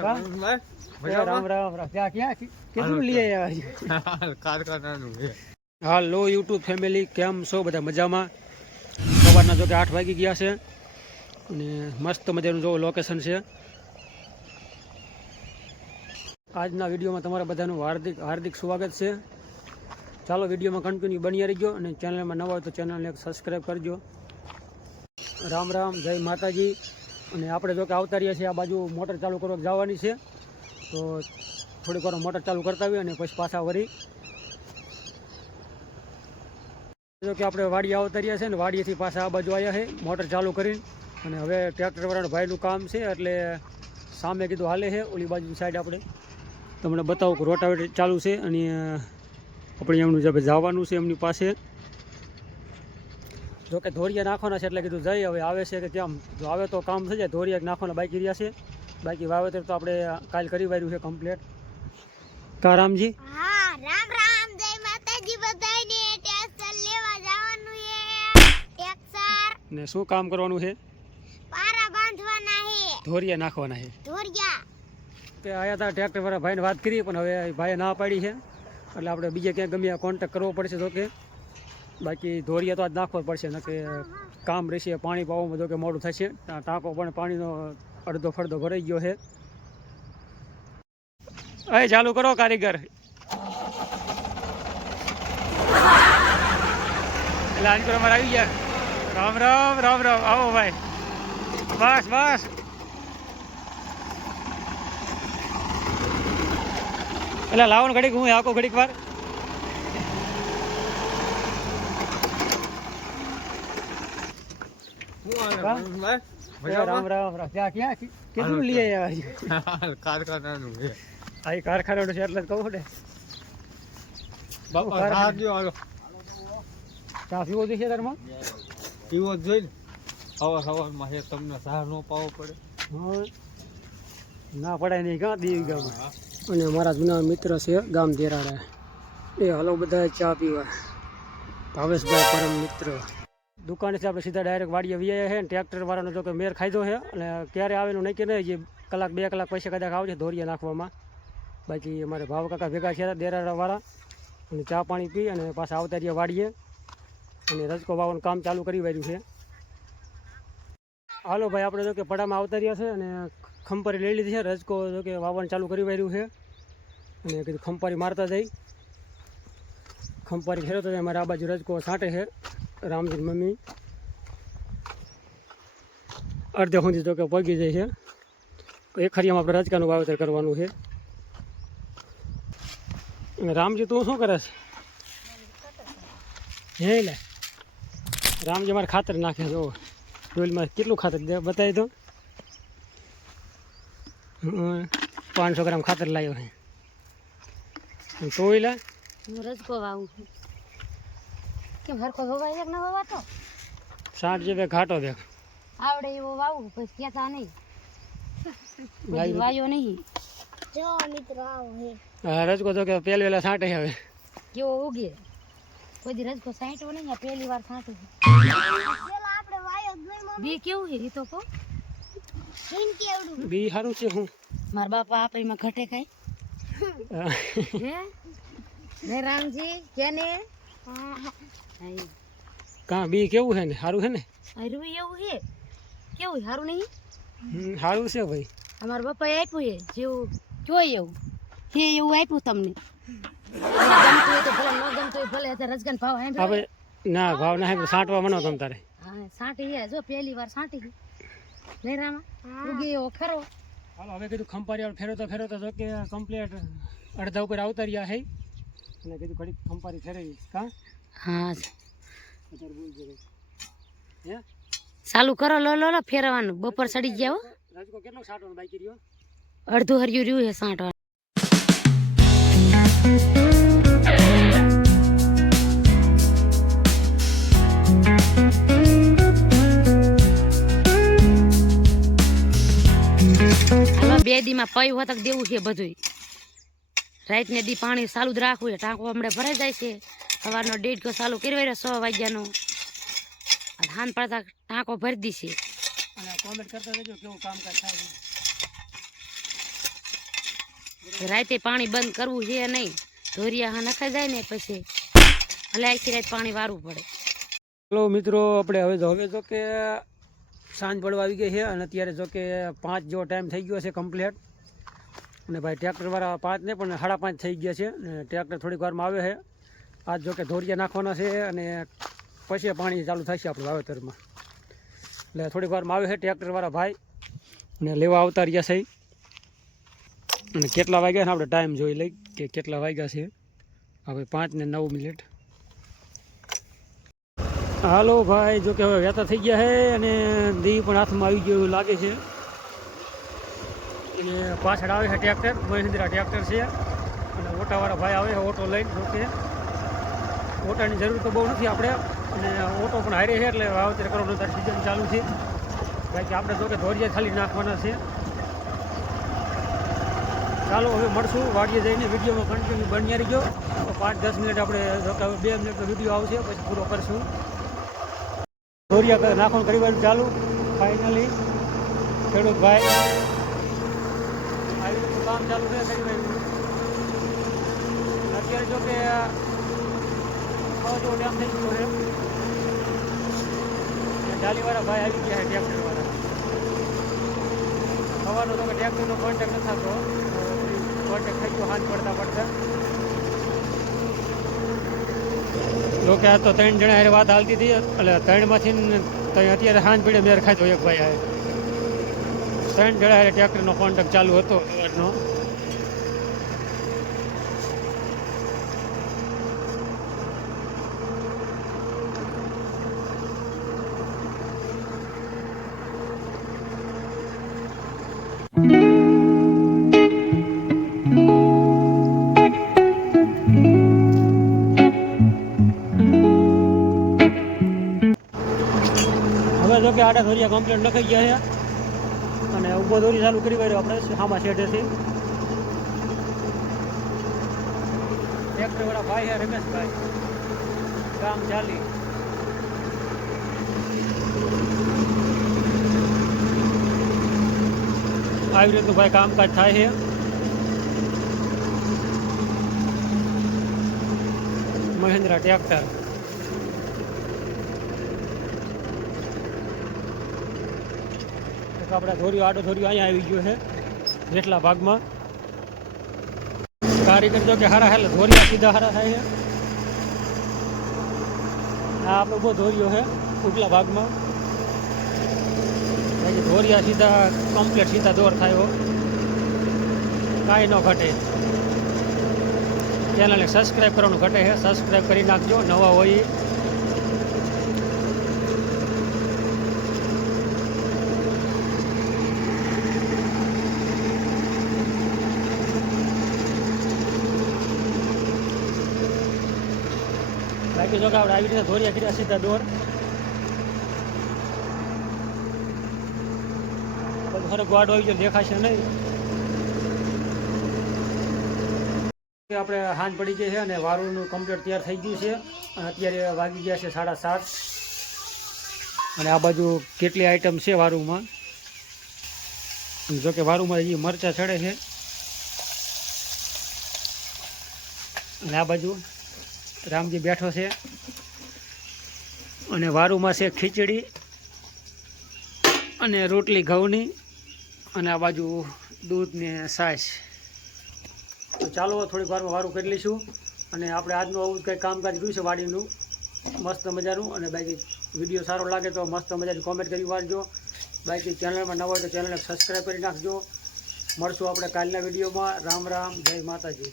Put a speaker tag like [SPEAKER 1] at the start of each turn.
[SPEAKER 1] રામ રામ રામ. ક્યાં ક્યાં? કેટલું લઈ આવ્યા
[SPEAKER 2] કારખાનાનું
[SPEAKER 1] હાલો યુટ્યુબ ફેમિલી કેમ છો? બધા મજામાં? સવારના જો કે આઠ વાગી ગયા છે. અને મસ્ત મજાનું જો લોકેશન છે. આજના વિડીયોમાં તમારા બધાનું હાર્દિક હાર્દિક સ્વાગત છે. ચાલો વિડીયોમાં કન્ટિન્યુ બની રહીજો અને ચેનલમાં નવા હોય તો ચેનલને સબસ્ક્રાઈબ કરજો. રામ રામ. જય માતાજી. અને આપણે જો કે આવતા રહીએ છીએ આ બાજુ મોટર ચાલુ કરવા જવાની છે, તો થોડીક વાર મોટર ચાલુ કરતા આવીએ અને પછી પાછા વળી જો કે આપણે વાડી આવતા રહ્યા છે ને વાડીએથી પાછા આ બાજુ આવ્યા છે મોટર ચાલુ કરીને. અને હવે ટ્રેક્ટરવાળા ભાઈનું કામ છે, એટલે સામે કીધું હાલે છે, ઓલી બાજુ સાઈડ આપણે. તમને બતાવું કે રોટાવેટર ચાલુ છે, અને આપણે એમનું જે જવાનું છે એમની પાસે. જો કે ધોરિયા નાખવાના છે એટલે કીધું જઈ હવે આવે છે કે કેમ? જો આવે તો કામ થઈ જાય. ધોરિયા નાખવાના બાકી રહ્યા છે. બાકી વાવેતર તો આપણે કાલ કરી વાર્યું છે કમ્પ્લીટ કા રામજી?
[SPEAKER 3] હા રામ રામ. જય માતાજી બધાને ટ્રેક્ટર લેવા જવાનું છે. ટ્રેક્ટર.
[SPEAKER 1] ને શું કામ કરવાનું છે?
[SPEAKER 3] પારા બાંધવાના છે.
[SPEAKER 1] ધોરિયા નાખવાના છે.
[SPEAKER 3] ધોરિયા.
[SPEAKER 1] કે આયા હતા ટ્રેક્ટરવાળા ભાઈને વાત કરી પણ હવે ભાઈએ ના પાડી છે. એટલે આપણે બીજે ક્યાંય ગમે કોન્ટેક્ટ કરવો પડશે તો કે બાકી ધોરિયા તો આજ નાખવો જ પડશે નકે કામ રહેશે, પાણી પાવામાં જો કે મોડું થશે ટાંકો પણ પાણીનો અડધો ફડધો ભરાઈ ગયો છે. અહીં ચાલુ કરો કારીગર. એટલે આજ અમારે આવી ગયા. રામ રામ રામ રામ. આવો ભાઈ. બસ બસ. એટલે લાવો ઘડીક, હું આખો ઘડીક વાર
[SPEAKER 2] શું હાલે
[SPEAKER 1] હા?
[SPEAKER 2] મનોજભાઈ?
[SPEAKER 1] એ રામ રામ રામ. ક્યાં ક્યાં? કેટલું લઈ આવ્યા છે?
[SPEAKER 2] કારખાનાનું
[SPEAKER 1] આ કારખાનાનું છે એટલે કહું ને. પીવો જોઈએ તારમાં?
[SPEAKER 2] પીવો જ જોઈને સવાર સવારમાં હે તમને ચા નો પાવો પડે.
[SPEAKER 1] ના પડાય નહીં કાં દેવી ગામ? અને મારા જૂના મિત્ર છે ગામ દેરાડા એ હાલો બધા ચા પીવા. ભાવેશભાઈ પરમ મિત્ર. દુકાનેથી આપણે સીધા ડાયરેક્ટ વાડીએ વી છે ને ટ્રેક્ટર વાળાનો જો કે મેર ખાઈ છે અને ક્યારે આવેલું નક્કી નહીં, જે કલાક બે કલાક પૈસા કદાચ આવે છે ધોરીએ નાખવામાં. બાકી અમારે ભાવ કાકા ભેગા છે દેરાવાળા અને ચા પાણી પી અને પાછા આવતા રહ્યા વાડીએ. અને રજકો વાવવાનું કામ ચાલુ કરી વાર્યું છે. હાલો ભાઈ, આપણે જો કે પડામાં આવતા રહ્યા છે અને ખંપારી લઈ લીધી છે, રજકો જો કે વાવવાનું ચાલુ કરી વાર્યું છે. અને કીધું ખંપારી મારતા જઈ. ખંપારી ખેડતો જાય મારે આ બાજુ રજકો છાંટે છે. રામજી મમ્મી. અડધે સુધી તો કે પગી જાય છે. એક ખરીયામાં આપણે રાજકાનું વાવેતર કરવાનું છે. રામજી, તું શું કરે છે? હે લે. રામજી મારે ખાતર નાખે જો ડોલમાં કેટલું ખાતર દે, બતાવી દો પાંચસો ગ્રામ ખાતર લાવ્યો છે. તોય લે.
[SPEAKER 3] રજકો વાવું કેમ હરખો વવાય છે કે ના વવાતો
[SPEAKER 1] સાઠ જેવે ઘાટો દેખ.
[SPEAKER 3] આવડે એવો વાવું પછી કહેતા નહીં.
[SPEAKER 1] ભાઈ
[SPEAKER 3] વાયો નહીં. જો મિત્રો આવો હે.
[SPEAKER 1] હા, રજકો તો કે પેલ વેલા સાંટે હવે.
[SPEAKER 3] કેવો ઉગે? કોઈ દી રજકો સાંટ્યો નહીં આ પહેલી વાર સાંટું પેલા આપણે વાયો જ નહીં બી કેવું હે એ તો કહો. હિન કેવડું?
[SPEAKER 1] બી સારું છે હું.
[SPEAKER 3] મારા બાપા આપે એમાં ઘટે ખાય હે. હે? રામજી કેને?
[SPEAKER 1] કાં બી કેવું છે ને? સારું છે ને?
[SPEAKER 3] હારું એવું છે. કેવું સારું નહીં?
[SPEAKER 1] સારું છે ભાઈ.
[SPEAKER 3] અમારા બાપાએ આપ્યું છે જેવું જોઈ એવું. હે એવું આપ્યું તમને. તો ભલે ન ગમતું ભલે રજગન ભાવ
[SPEAKER 1] આપણે ના ભાવ ના સાંટવા મનો તમ તારે.
[SPEAKER 3] હા સાંટી હે જો પહેલી વાર સાંટી ગઈ નહીં રામા ઉગી એવો ખરો
[SPEAKER 1] હાલો હવે કીધું ખંપારી વાળો ફેરવતો ફેરવતો તો કે કમ્પ્લીટ અડધા ઉપર આવતા રહ્યા હે અને કીધું ઘડીક ખંપારી ફેરવી કા?
[SPEAKER 3] હા
[SPEAKER 1] હે
[SPEAKER 3] ચાલુ કરો, લો લો ફેરવાનું. બપોર સડી ગયા હો. અડધું હરિયું રહ્યું સાંટવાનું હાલો, બે દીમાં પૈ હોતક દેવું છે બધું રાત ને દી પાણી ચાલુ જ રાખવું ટાંકો હમણાં ભરાઈ જાય છે. સવારનો ડેઢ ચાલુ કરી સો વાગ્યાનો. ધાન પડતા ટાંકો ભરી દીશે.
[SPEAKER 1] અને કોમેન્ટ કરતા રહેજો કેવું કામકાજ થાય
[SPEAKER 3] રાતે પાણી બંધ કરવું છે નહીં. ધોરિયા હા નખાઈ જાય ને પછી. એટલે આખી રાત પાણી વારવું પડે.
[SPEAKER 1] હલો મિત્રો આપણે હવે તો હવે જો કે સાંજ પડવા આવી ગઈ છે અને અત્યારે જો કે પાંચ જેવો ટાઈમ થઈ ગયો છે કમ્પ્લીટ અને ભાઈ ટ્રેક્ટરવાળા પાંચ ને પણ સાડા પાંચ થઈ ગયા છે. અને ટ્રેક્ટર થોડીક વારમાં આવે છે. આજ જો કે ધોરિયા નાખવાના છે અને પછી પાણી ચાલુ થશે આપણે વાવેતરમાં. એટલે થોડીક વારમાં આવે છે ટ્રેક્ટરવાળા ભાઈ અને લેવા આવતા રહ્યા છે. અને કેટલા વાગ્યા છે આપણે ટાઈમ જોઈ લઈ કે કેટલા વાગ્યા છે. હવે પાંચ ને નવ મિનિટ. હાલો ભાઈ, જો કે હવે વહેતા થઈ ગયા છે અને દી પણ હાથમાં આવી ગયું એવું લાગે છે. અને પાછળ આવે છે ટ્રેક્ટર, મહિન્દ્રા ટ્રેક્ટર છે. અને ઓટાવાળા ભાઈ આવે છે ઓટો લઈને, જો કે. ઓટાની જરૂર તો બહુ નથી આપણે. અને ઓટો પણ હારે છે એટલે વાવતર કરવાનું અત્યારે સિઝન ચાલુ છે. બાકી આપણે તો કે ધોરિયા ખાલી નાખવાના છે. ચાલો હવે મળશું. વાડીએ જઈને વિડીયોમાં કન્ટિન્યુ બન્યા તો પાંચ દસ મિનિટ આપણે બે મિનિટનો વીડિયો આવશે, પછી પૂરો કરશું. ધોરિયા નાખવાનું કરી ચાલુ. ફાઇનલી ખેડૂત ભાઈ. આવી કામ ચાલુ છે કરી અત્યારે જો કે જેવો ટાઈમ થઈ ગયો છે ડાલીવાળા ભાઈ આવી ગયા છે ટ્રેક્ટરવાળા સવારનો તો કે ટ્રેક્ટરનો કોન્ટેક્ટ નથી થતો કોન્ટેક્ટ થઈ ગયો હાથ પડતા પડતા લોકે આ તો ત્રણ જણા હારે વાત હાલતી હતી. એટલે ત્રણમાંથી ને અત્યારે સાંજ પીડે મેર ખાજો એક ભાઈ આવે ત્રણ જણા ટ્રેક્ટરનો કોન્ટેક્ટ ચાલુ હતો સવારનો આડા ધોરિયા કમ્પ્લેટ લખાઈ ગયા છે. અને ઊભો દોરી ચાલુ કરી પડ્યો આપણે આમાં શેઠેથી ટ્રેક્ટરવાળા ભાઈ છે, રમેશભાઈ. કામ ચાલી. આવી રીતનું ભાઈ કામકાજ થાય છે. મહેન્દ્રા ટ્રેક્ટર. આપણે ધોર્યો આડો ધોર્યો અહીંયા આવી ગયો છે, જેટલા ભાગમાં. કારીગર જો કે હારા હાલે, ધોરિયા સીધા હારા થાય છે. આ આપણો બહુ ધોર્યો છે, ઉપલા ભાગમાં. બાકી ધોરિયા સીધા કમ્પ્લીટ સીધા દોર થાય કાંઈ ન ઘટે. ચેનલને સબસ્ક્રાઈબ કરવાનું ઘટે છે સબસ્ક્રાઈબ કરી નાખજો, નવા હોય જો કે આપણે આવી રીતે ધોરિયા કર્યા સીધા દોર. ફરક વાડો આવી ગયો, દેખાશે નહીં. આપણે હાંજ પડી ગઈ છે અને વારુનું કમ્પ્લીટ તૈયાર થઈ ગયું છે. અને અત્યારે વાગી ગયા છે સાડા સાત. અને આ બાજુ કેટલી આઈટમ છે વારુમાં જોકે વારુમાં એ મરચાં ચડે છે. અને આ બાજુ રામજી બેઠો છે. અને વારુમાં છે ખીચડી અને રોટલી ઘઉંની અને આ બાજુ દૂધ ને છાશ. તો ચાલો થોડીક વારમાં વારું કરી લઈશું અને આપણે આજનું આવું કંઈ કામકાજ રહ્યું છે વાડીનું. મસ્ત મજાનું અને બાકી વીડિયો સારો લાગે તો મસ્ત મજાની કોમેન્ટ કરી વાળજો. બાકી ચેનલમાં નવા હોય તો ચેનલને સબસ્ક્રાઈબ કરી નાખજો. મળશું આપણે કાલના વિડીયોમાં. રામ રામ, જય માતાજી.